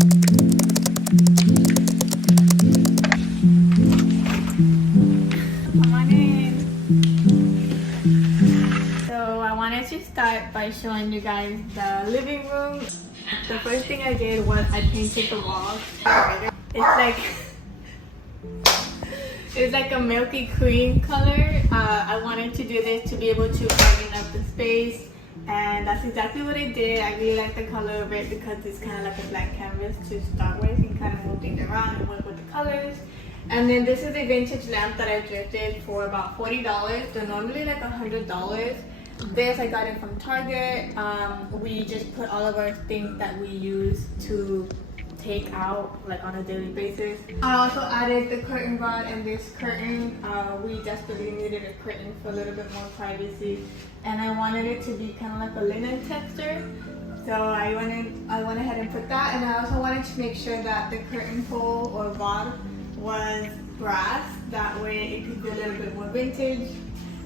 Come on in. So I wanted to start by showing you guys the living room. The first thing I did was I painted the walls. It's like a milky cream color. I wanted to do this to be able to brighten up the space, and that's exactly what I did. I really like the color of it because it's kind of like a blank canvas to start with. You can kind of move things around and work with the colors. And then this is a vintage lamp that I thrifted for about $40. They're normally like $100. This I got it from Target. We just put all of our things that we use to take out like on a daily basis. I also added the curtain rod and this curtain. We desperately needed a curtain for a little bit more privacy, and I wanted it to be kind of like a linen texture. So I went ahead and put that, and I also wanted to make sure that the curtain pole or rod was brass. That way it could be a little bit more vintage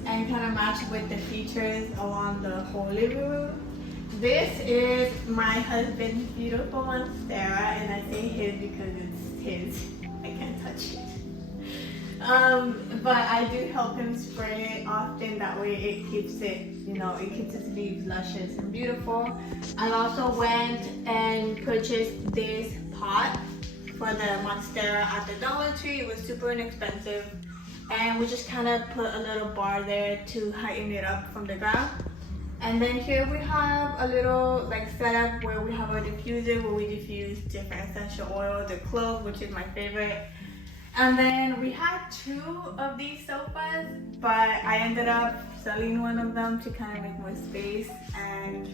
and kind of match with the features along the whole living room. This is my husband's beautiful monstera, and I say his because it's his. I can't touch it. But I do help him spray it often. That way it keeps it, it keeps his leaves luscious and beautiful. I also went and purchased this pot for the monstera at the Dollar Tree. It was super inexpensive, and we just kind of put a little bar there to heighten it up from the ground. And then here we have a little like setup where we have our diffuser where we diffuse different essential oils, the clove, which is my favorite. And then we had 2 of these sofas, but I ended up selling one of them to kind of make more space, and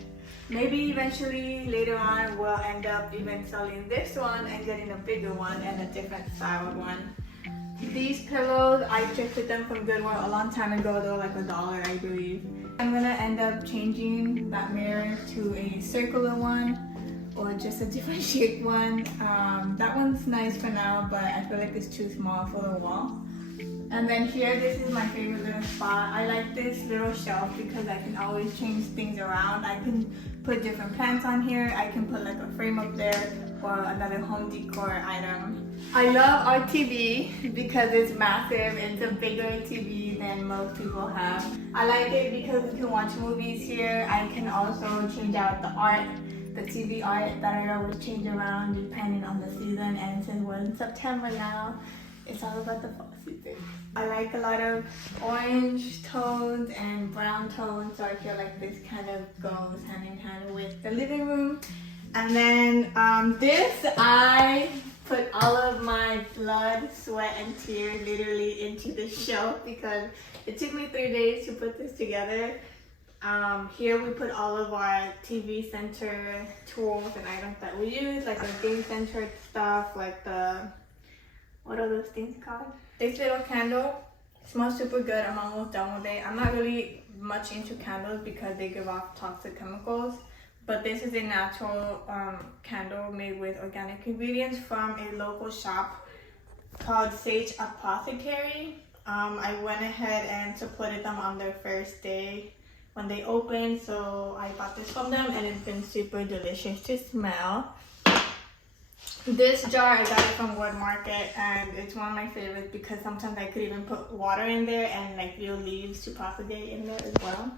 maybe eventually later on we'll end up even selling this one and getting a bigger one and a different styled one. These pillows, I thrifted them from Goodwill a long time ago. They were like $1, I believe. I'm gonna end up changing that mirror to a circular one or just a different shaped one. That one's nice for now, but I feel like it's too small for the wall. And then here, this is my favorite little spot. I like this little shelf because I can always change things around. I can put different plants on here. I can put like a frame up there or another home decor item. I love our TV because it's massive. It's a bigger TV than most people have. I like it because we can watch movies here. I can also change out the art, the TV art that I always change around depending on the season. And since we're in September now, it's all about the fall season. I like a lot of orange tones and brown tones, so I feel like this kind of goes hand in hand with the living room. And then I put all of my blood, sweat, and tears literally into the shelf because it took me 3 days to put this together. Here we put all of our TV center tools and items that we use, like our game center stuff, like what are those things called? This little candle smells super good. I'm almost done with it. I'm not really much into candles because they give off toxic chemicals, but this is a natural candle made with organic ingredients from a local shop called Sage Apothecary. I went ahead and supported them on their first day when they opened, so I bought this from them, and it's been super delicious to smell. This jar, I got it from Wood Market, and it's one of my favorites because sometimes I could even put water in there and like real leaves to propagate in there as well.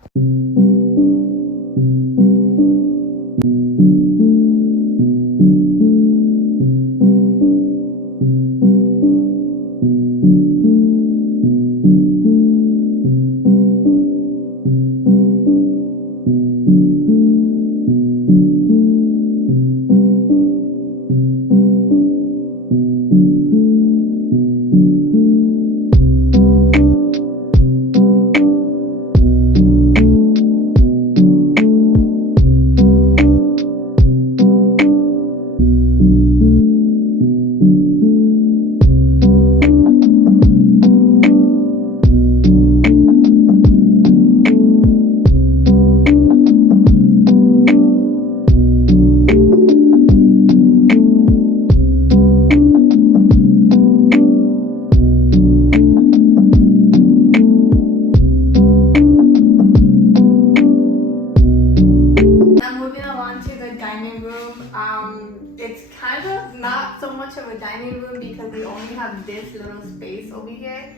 of not so much of a dining room because we only have this little space over here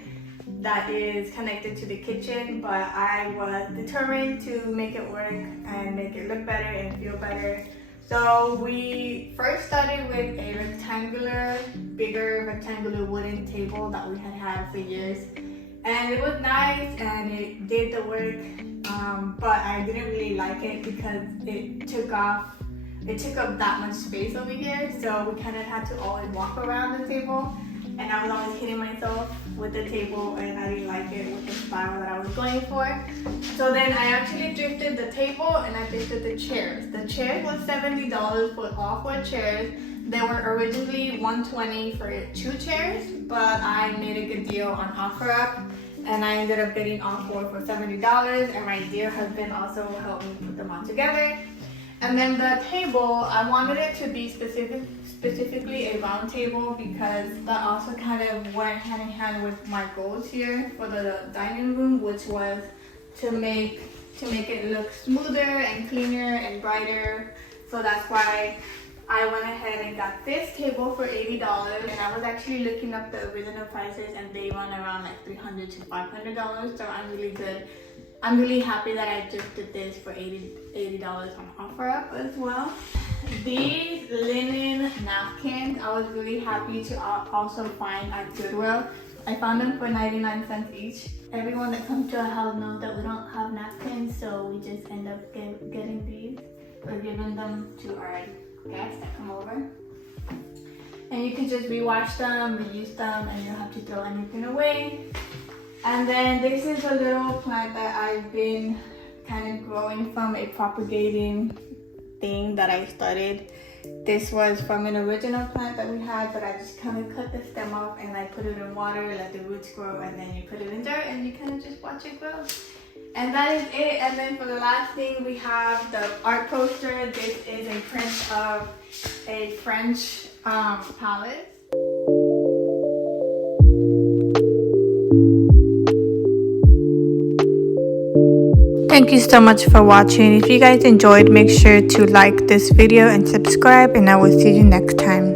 that is connected to the kitchen, but I was determined to make it work and make it look better and feel better. So we first started with a bigger rectangular wooden table that we had for years, and it was nice and it did the work, but I didn't really like it because it took up that much space over here, so we kind of had to always walk around the table, and I was always hitting myself with the table, and I didn't like it with the style that I was going for. So then I actually thrifted the table and I thrifted the chairs. The chairs was $70 for all 4 chairs. They were originally $120 for 2 chairs, but I made a good deal on OfferUp, and I ended up getting all 4 for $70, and my dear husband also helped me put them all together. And then the table, I wanted it to be specifically a round table because that also kind of went hand in hand with my goals here for the dining room, which was to make it look smoother and cleaner and brighter. So that's why I went ahead and got this table for $80, and I was actually looking up the original prices and they run around like $300 to $500, so I'm really happy that I just did this for $80 on OfferUp as well. These linen napkins, I was really happy to also find at Goodwill. I found them for 99 cents each. Everyone that comes to our house knows that we don't have napkins, so we just end up getting these or giving them to our guests that come over. And you can just rewash them, reuse them, and you don't have to throw anything away. And then this is a little plant that I've been kind of growing from a propagating thing that I started. This was from an original plant that we had, but I just kind of cut the stem off and I put it in water, let the roots grow, and then you put it in dirt and you kind of just watch it grow. And that is it. And then for the last thing, we have the art poster. This is a print of a French palette. Thank you so much for watching. If you guys enjoyed, make sure to like this video and subscribe, and I will see you next time.